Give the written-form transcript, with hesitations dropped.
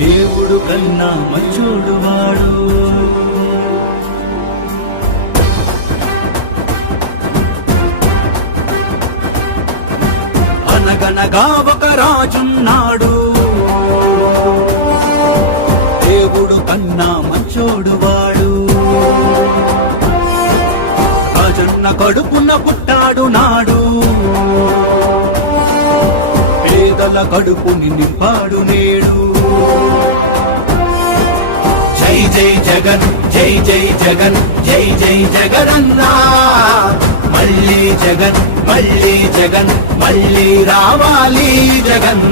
దేవుడు కన్నా మంచోడు వాడు. అనగనగా ఒక రాజున్నాడు, దేవుడు కన్నా మంచోడు వాడు. రాజన్న కడుపున పుట్టాడు నాడు, పేదల కడుపుని నింపాడు నేడు. జై జై జగన్, జై జై జగన్, జై జై జగనన్నా. మళ్ళీ జగన్, మళ్ళీ జగన్, మళ్ళీ రావాలి జగన్.